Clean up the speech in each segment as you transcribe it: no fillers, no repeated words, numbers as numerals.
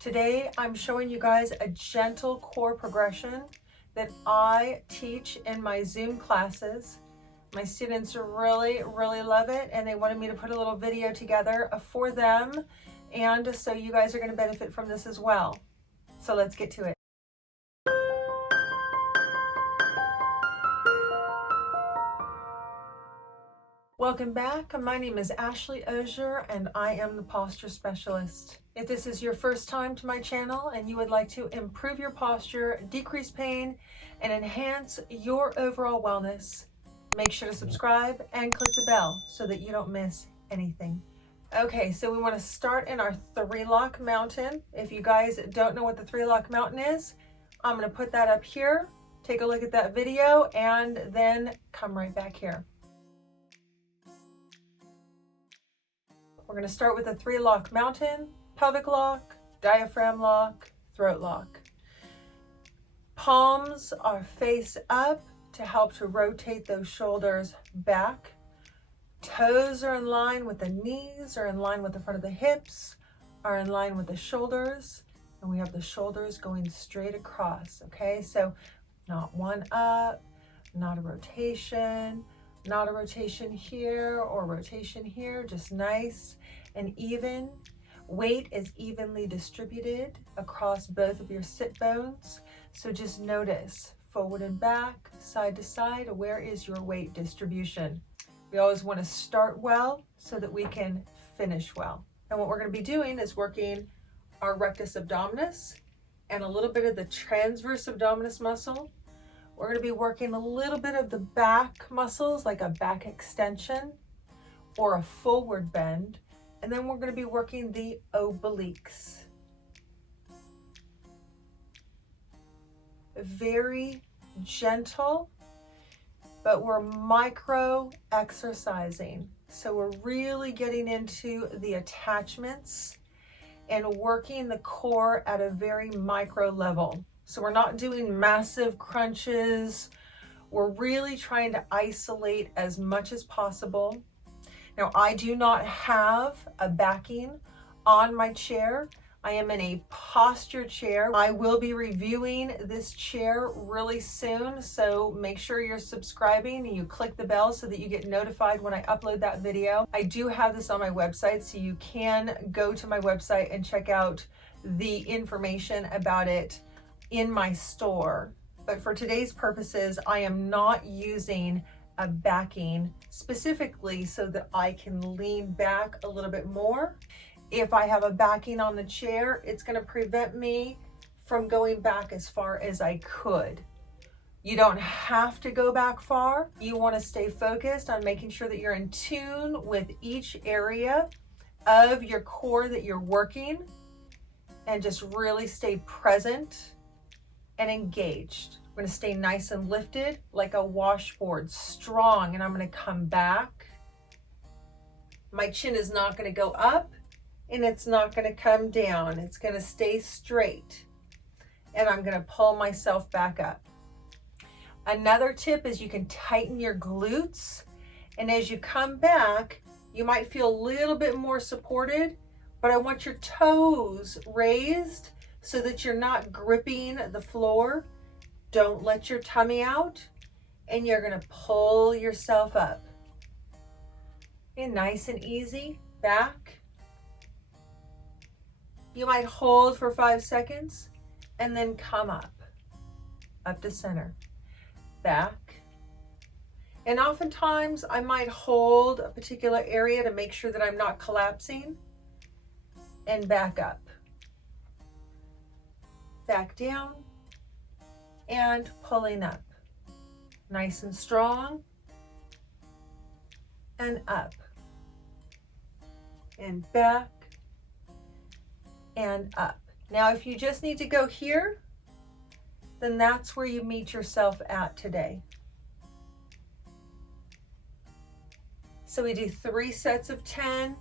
Today, I'm showing you guys a gentle core progression that I teach in my Zoom classes. My students really love it, and they wanted me to put a little video together for them, and so you guys are going to benefit from this as well. So let's get to it. Welcome back. My name is Ashley Osier and I am the posture specialist. If this is your first time to my channel and you would like to improve your posture, decrease pain, and enhance your overall wellness, make sure to subscribe and click the bell so that you don't miss anything. Okay, so we want to start in our 3-lock mountain. If you guys don't know what the 3-lock mountain is, I'm going to put that up here. Take a look at that video and then come right back here. We're going to start with a 3-lock mountain, pelvic lock, diaphragm lock, throat lock. Palms are face up to help to rotate those shoulders back. Toes are in line with the knees, are in line with the front of the hips, are in line with the shoulders, and we have the shoulders going straight across, okay? So not one up, not a rotation, not a rotation here or rotation here, just nice and even. Weight is evenly distributed across both of your sit bones. So just notice forward and back, side to side, where is your weight distribution? We always want to start well so that we can finish well. And what we're going to be doing is working our rectus abdominis and a little bit of the transversus abdominis muscle. We're going to be working a little bit of the back muscles, like a back extension or a forward bend. And then we're going to be working the obliques. Very gentle, but we're micro exercising. So we're really getting into the attachments and working the core at a very micro level. So we're not doing massive crunches. We're really trying to isolate as much as possible. Now, I do not have a backing on my chair. I am in a posture chair. I will be reviewing this chair really soon, so make sure you're subscribing and you click the bell so that you get notified when I upload that video. I do have this on my website, so you can go to my website and check out the information about it in my store. But for today's purposes, I am not using a backing specifically so that I can lean back a little bit more. If I have a backing on the chair, it's going to prevent me from going back as far as I could. You don't have to go back far. You want to stay focused on making sure that you're in tune with each area of your core that you're working, and just really stay present and engaged. We're going to stay nice and lifted like a washboard, strong, and I'm going to come back. My chin is not going to go up and it's not going to come down. It's going to stay straight, and I'm going to pull myself back up. Another tip is you can tighten your glutes, and as you come back, you might feel a little bit more supported, but I want your toes raised so that you're not gripping the floor. Don't let your tummy out, and you're going to pull yourself up. Okay, nice and easy, back. You might hold for 5 seconds and then come up to center, back. And oftentimes I might hold a particular area to make sure that I'm not collapsing, and back up. Back down and pulling up. Nice and strong, and up and back and up. Now, if you just need to go here, then that's where you meet yourself at today. So we do 3 sets of 10.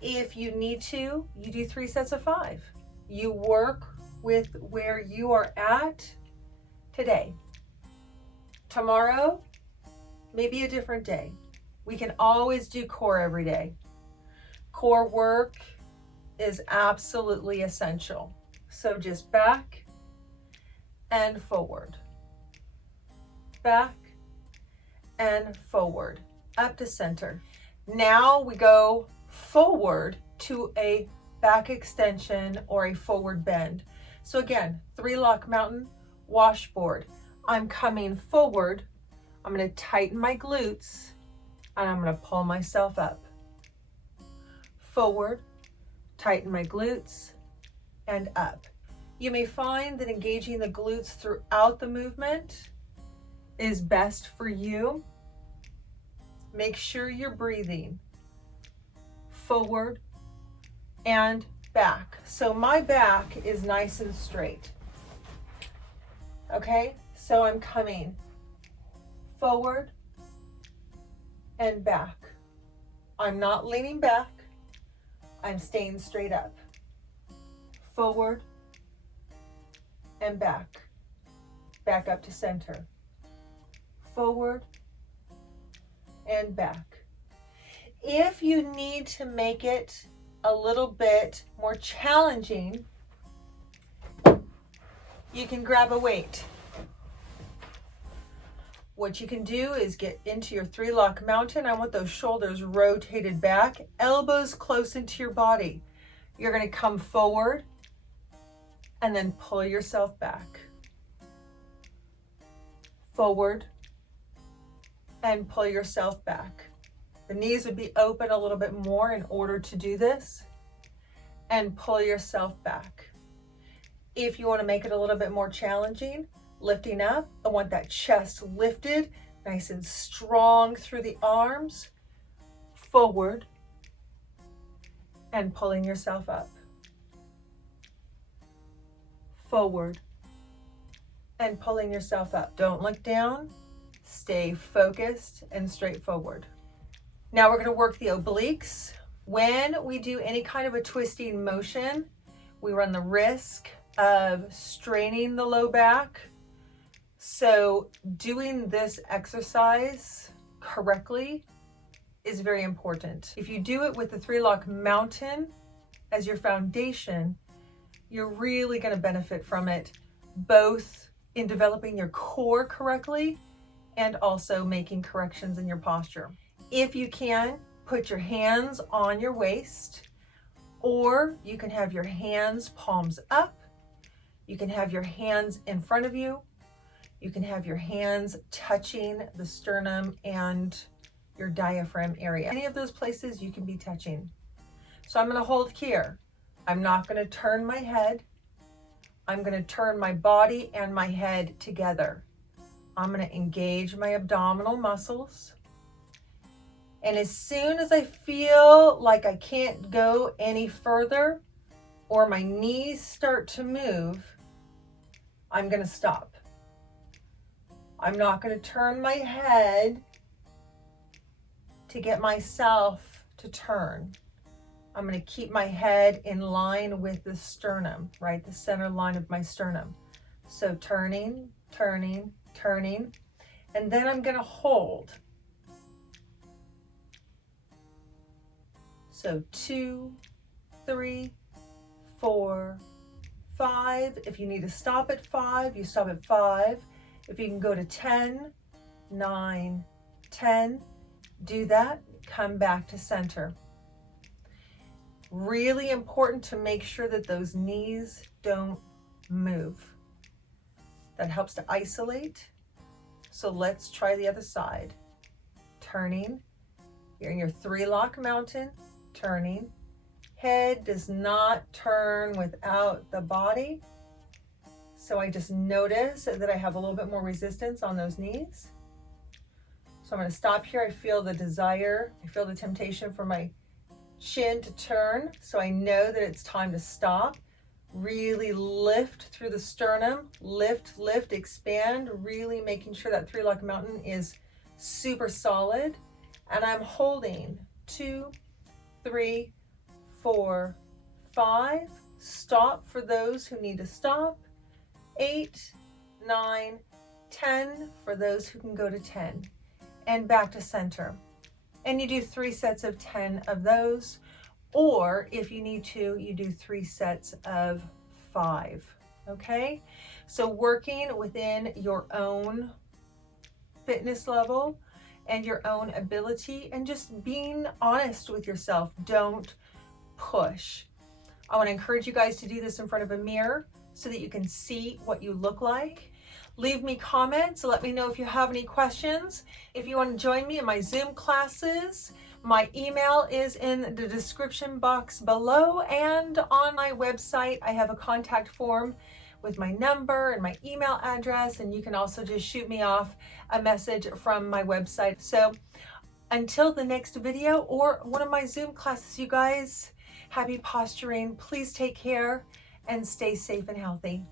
If you need to, you do 3 sets of 5. You work with where you are at today. Tomorrow, maybe a different day. We can always do core every day. Core work is absolutely essential. So just back and forward, back and forward, up to center. Now we go forward to a back extension or a forward bend. So again, 3-lock mountain, washboard. I'm coming forward. I'm going to tighten my glutes and I'm going to pull myself up. Forward, tighten my glutes and up. You may find that engaging the glutes throughout the movement is best for you. Make sure you're breathing forward and back. So my back is nice and straight. Okay, so I'm coming forward and back. I'm not leaning back. I'm staying straight up. Forward and back. Back up to center. Forward and back. If you need to make it a little bit more challenging, you can grab a weight. What you can do is get into your 3-lock mountain. I want those shoulders rotated back, elbows close into your body. You're going to come forward and then pull yourself back. Forward and pull yourself back. The knees would be open a little bit more in order to do this, and pull yourself back. If you want to make it a little bit more challenging, lifting up, I want that chest lifted, nice and strong through the arms, forward, and pulling yourself up. Forward, and pulling yourself up. Don't look down, stay focused and straightforward. Now we're going to work the obliques. When we do any kind of a twisting motion, we run the risk of straining the low back. So doing this exercise correctly is very important. If you do it with the 3-lock mountain as your foundation, you're really going to benefit from it, both in developing your core correctly and also making corrections in your posture. If you can, put your hands on your waist, or you can have your hands palms up. You can have your hands in front of you. You can have your hands touching the sternum and your diaphragm area. Any of those places you can be touching. So I'm going to hold here. I'm not going to turn my head. I'm going to turn my body and my head together. I'm going to engage my abdominal muscles. And as soon as I feel like I can't go any further or my knees start to move, I'm going to stop. I'm not going to turn my head to get myself to turn. I'm going to keep my head in line with the sternum, right? The center line of my sternum. So turning, turning, turning, and then I'm going to hold. So 2, 3, 4, 5. If you need to stop at 5, you stop at 5. If you can go to 10, 9, 10, do that. Come back to center. Really important to make sure that those knees don't move. That helps to isolate. So let's try the other side. Turning. You're in your 3-lock mountain. Turning. Head does not turn without the body. So I just notice that I have a little bit more resistance on those knees. So I'm going to stop here. I feel the desire. I feel the temptation for my chin to turn. So I know that it's time to stop. Really lift through the sternum. Lift, lift, expand. Really making sure that 3-lock mountain is super solid. And I'm holding 2, 3, 4, 5. Stop for those who need to stop. 8, 9, 10 for those who can go to 10. And back to center. And you do 3 sets of 10 of those. Or if you need to, you do 3 sets of 5. Okay? So working within your own fitness level and your own ability, and just being honest with yourself. Don't push. I want to encourage you guys to do this in front of a mirror so that you can see what you look like. Leave me comments. Let me know if you have any questions. If you want to join me in my Zoom classes, my email is in the description box below, and on my website I have a contact form with my number and my email address, and you can also just shoot me off a message from my website. So until the next video or one of my Zoom classes, you guys, happy posturing. Please take care and stay safe and healthy.